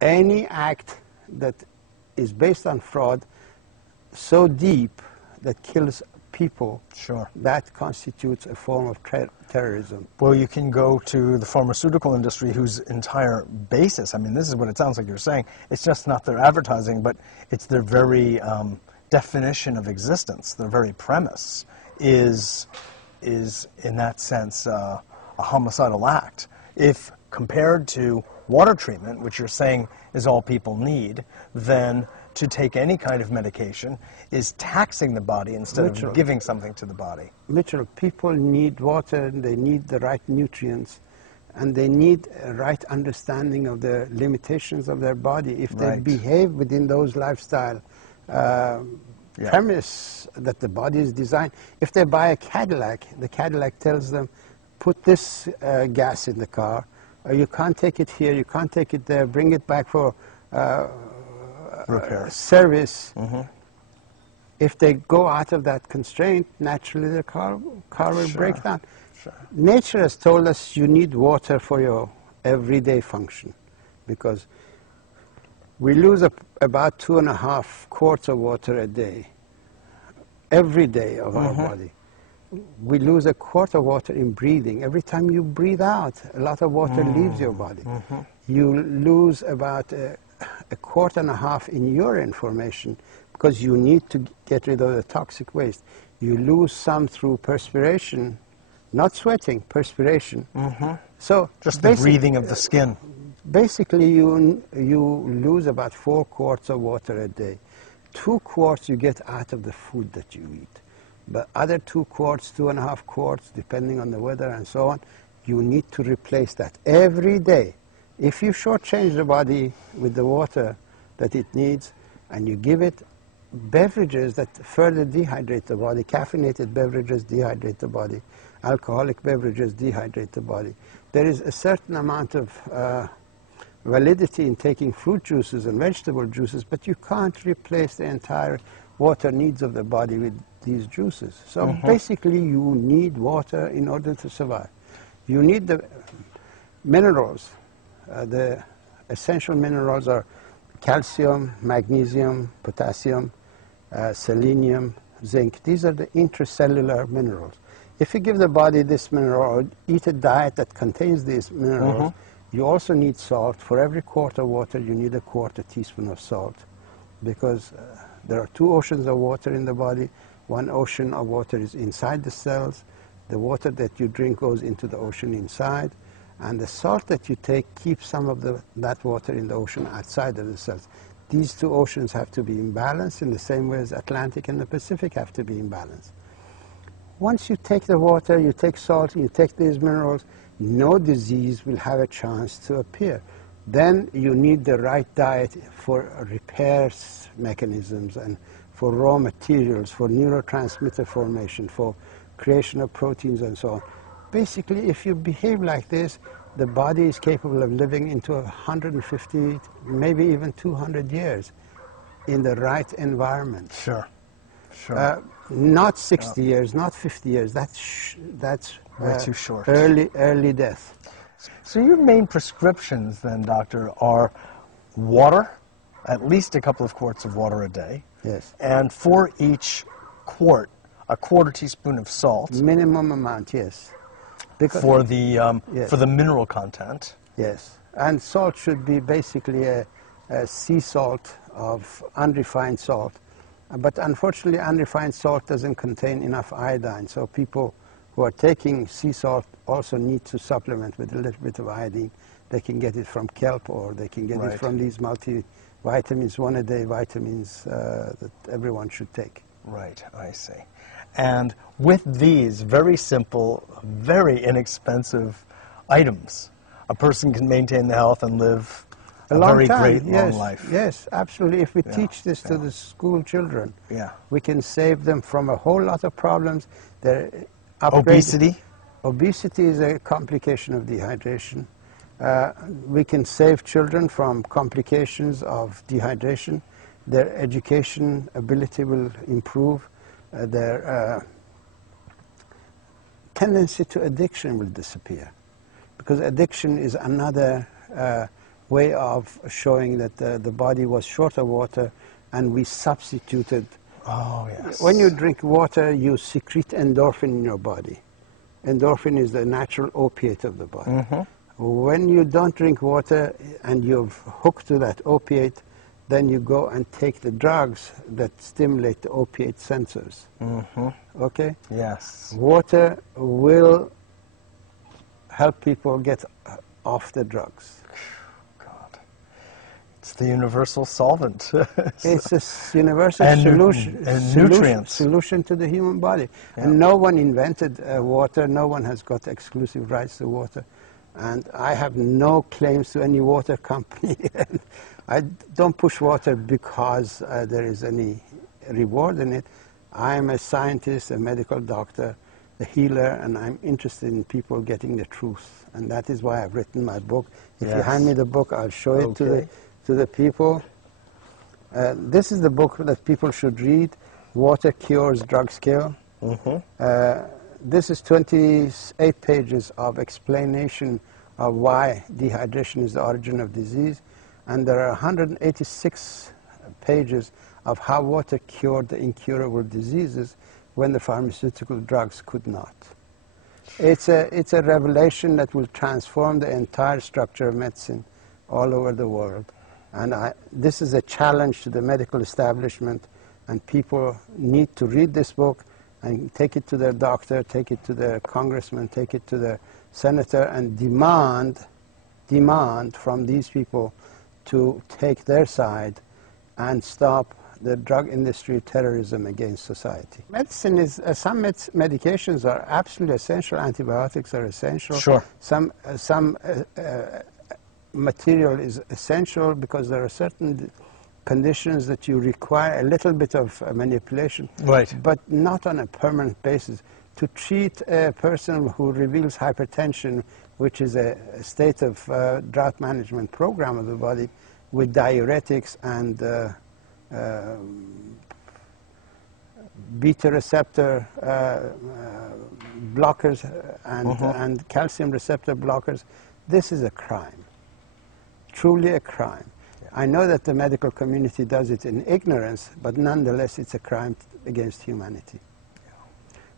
any act that is based on fraud so deep that kills people, sure, that constitutes a form of terrorism. Well, you can go to the pharmaceutical industry, whose entire basis, I mean, this is what it sounds like you're saying, it's just not their advertising, but it's their very definition of existence, their very premise is in that sense a homicidal act. If compared to water treatment, which you're saying is all people need, then to take any kind of medication is taxing the body instead of giving something to the body. Mitchell, people need water, they need the right nutrients, and they need a right understanding of the limitations of their body. If they behave within those lifestyle premise that the body is designed, if they buy a Cadillac, the Cadillac tells them, put this gas in the car, you can't take it here, you can't take it there, bring it back for repair, service. If they go out of that constraint, naturally the car will break down. Nature has told us you need water for your everyday function, because we lose about 2.5 quarts of water a day, every day of our body. We lose 1 quart of water in breathing. Every time you breathe out, a lot of water leaves your body. You lose about 1.5 quarts in urine formation, because you need to get rid of the toxic waste. You lose some through perspiration, not sweating, perspiration. So just the breathing of the skin. Basically, you lose about 4 quarts of water a day. 2 quarts you get out of the food that you eat. But other 2 quarts, 2.5 quarts, depending on the weather and so on, you need to replace that every day. If you shortchange the body with the water that it needs, and you give it beverages that further dehydrate the body, caffeinated beverages dehydrate the body, alcoholic beverages dehydrate the body. There is a certain amount of validity in taking fruit juices and vegetable juices, but you can't replace the entire water needs of the body with these juices. So basically you need water in order to survive. You need the minerals. The essential minerals are calcium, magnesium, potassium, selenium, zinc. These are the intracellular minerals. If you give the body this mineral or eat a diet that contains these minerals, you also need salt. For every quart of water, you need a teaspoon of salt, because there are 2 oceans of water in the body. 1 ocean of water is inside the cells. The water that you drink goes into the ocean inside, and the salt that you take keeps some of that water in the ocean outside of the cells. These 2 oceans have to be in balance in the same way as Atlantic and the Pacific have to be in balance. Once you take the water, you take salt, you take these minerals, no disease will have a chance to appear. Then you need the right diet for repair mechanisms and for raw materials, for neurotransmitter formation, for creation of proteins and so on. Basically, if you behave like this, the body is capable of living into 150, maybe even 200 years in the right environment. Not 60 years, not 50 years. That's way too short. Early death. So your main prescriptions then, doctor, are water, at least a couple of quarts of water a day. Yes. And for each quart, a 1/4 teaspoon of salt. Minimum amount, yes. Because for the mineral content. Yes. And salt should be basically a sea salt of unrefined salt. But unfortunately, unrefined salt doesn't contain enough iodine. So people who are taking sea salt also need to supplement with a little bit of iodine. They can get it from kelp, or they can get it from these multivitamins, 1-a-day vitamins that everyone should take. Right, I see. And with these very simple, very inexpensive items, a person can maintain the health and live a very great long life. Yes, absolutely. If we teach this to the school children, we can save them from a whole lot of problems. Obesity? Obesity is a complication of dehydration. We can save children from complications of dehydration. Their education ability will improve. Their tendency to addiction will disappear, because addiction is another way of showing that the body was short of water, and we substituted. Oh, yes. When you drink water, you secrete endorphin in your body. Endorphin is the natural opiate of the body. Mm-hmm. When you don't drink water and you're hooked to that opiate, then you go and take the drugs that stimulate the opiate sensors. Mm-hmm. Okay? Yes. Water will help people get off the drugs. God. It's the universal solvent. It's a universal and solution, nutrients. solution to the human body. Yeah. And no one invented water. No one has got exclusive rights to water. And I have no claims to any water company. I don't push water because there is any reward in it. I'm a scientist, a medical doctor, a healer, and I'm interested in people getting the truth. And that is why I've written my book. If you hand me the book, I'll show it to the people. This is the book that people should read, Water Cures, Drugs Kill. Mm-hmm. This is 28 pages of explanation of why dehydration is the origin of disease, and there are 186 pages of how water cured the incurable diseases when the pharmaceutical drugs could not. It's a revelation that will transform the entire structure of medicine all over the world. And this is a challenge to the medical establishment, and people need to read this book and take it to their doctor, take it to their congressman, take it to their senator, and demand from these people to take their side and stop the drug industry terrorism against society. Medicine is, some medications are absolutely essential, antibiotics are essential. Sure. Some material is essential because there are certain conditions that you require a little bit of manipulation, right, but not on a permanent basis. To treat a person who reveals hypertension, which is a state of drought management program of the body, with diuretics and beta receptor blockers and calcium receptor blockers, this is a crime, truly a crime. I know that the medical community does it in ignorance, but nonetheless it's a crime against humanity.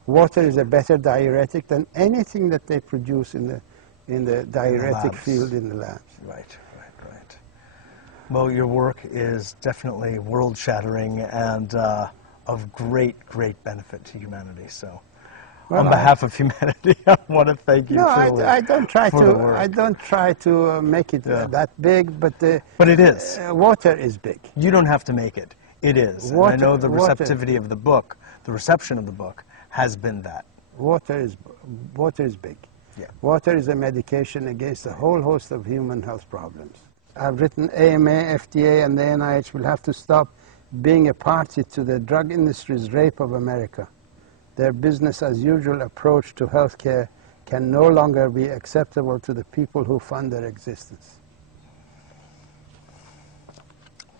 Water is a better diuretic than anything that they produce in the diuretic field in the labs. Right. Well, your work is definitely world-shattering and of great benefit to humanity. So, on behalf of humanity, I want to thank you. No, truly I don't try for the to. work. I don't try to make it that big, but it is. Water is big. You don't have to make it. It is. Water, and I know the receptivity of the book, the reception of the book, has been that. Water is big. Yeah. Water is a medication against a whole host of human health problems. I've written AMA, FDA, and the NIH will have to stop being a party to the drug industry's rape of America. Their business-as-usual approach to healthcare can no longer be acceptable to the people who fund their existence.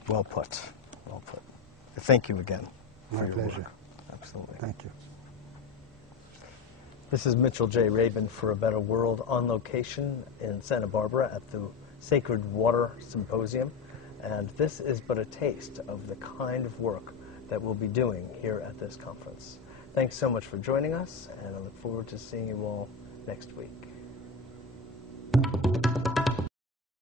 Well put. Well put. Thank you again. My pleasure. Absolutely. Thank you. This is Mitchell J. Rabin for A Better World, on location in Santa Barbara at the Sacred Water Symposium. And this is but a taste of the kind of work that we'll be doing here at this conference. Thanks so much for joining us, and I look forward to seeing you all next week.